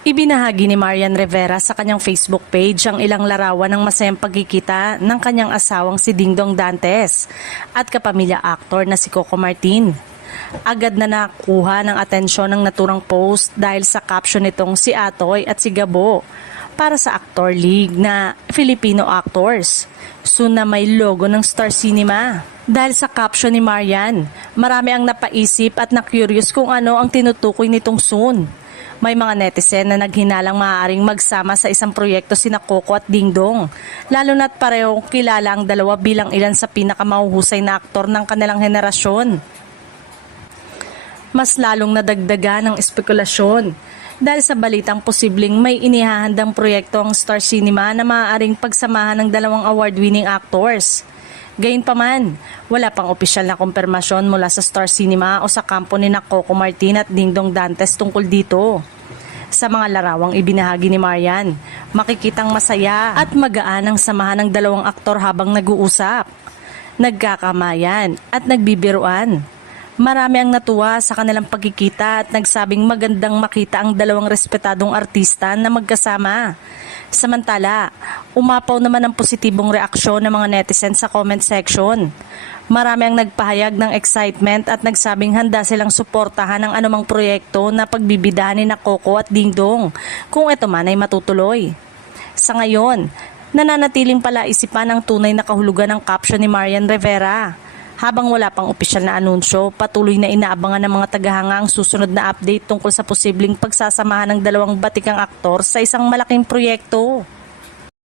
Ibinahagi ni Marian Rivera sa kanyang Facebook page ang ilang larawan ng masayang pagkikita ng kanyang asawang si Dingdong Dantes at kapamilya aktor na si Coco Martin. Agad na nakuha ng atensyon ng naturang post dahil sa caption nitong si Atoy at si Gabo para sa Actor League na Filipino actors. Soon na may logo ng Star Cinema. Dahil sa caption ni Marian, marami ang napaisip at na-curious kung ano ang tinutukoy nitong soon. May mga netizen na naghinalang maaaring magsama sa isang proyekto sina Coco at Dingdong, lalo na't parehong kilala ang dalawa bilang ilan sa pinakamahuhusay na aktor ng kanilang henerasyon. Mas lalong nadagdagan ang espekulasyon dahil sa balitang posibleng may inihahandang proyekto ang Star Cinema na maaaring pagsamahan ng dalawang award-winning actors. Gayunpaman, wala pang opisyal na kumpirmasyon mula sa Star Cinema o sa kampo ni Coco Martin at Dingdong Dantes tungkol dito. Sa mga larawang ibinahagi ni Marian, makikitang masaya at magaan ang samahan ng dalawang aktor habang nag-uusap, nagkakamayan at nagbibiruan. Marami ang natuwa sa kanilang pagkikita at nagsabing magandang makita ang dalawang respetadong artista na magkasama. Samantala, umapaw naman ang positibong reaksyon ng mga netizen sa comment section. Marami ang nagpahayag ng excitement at nagsabing handa silang suportahan ang anumang proyekto na pagbibidahan ni Coco at Dingdong kung ito man ay matutuloy. Sa ngayon, nananatiling palaisipan ang tunay na kahulugan ng caption ni Marian Rivera. Habang wala pang opisyal na anunsyo, patuloy na inaabangan ng mga tagahanga ang susunod na update tungkol sa posibleng pagsasamahan ng dalawang batikang aktor sa isang malaking proyekto.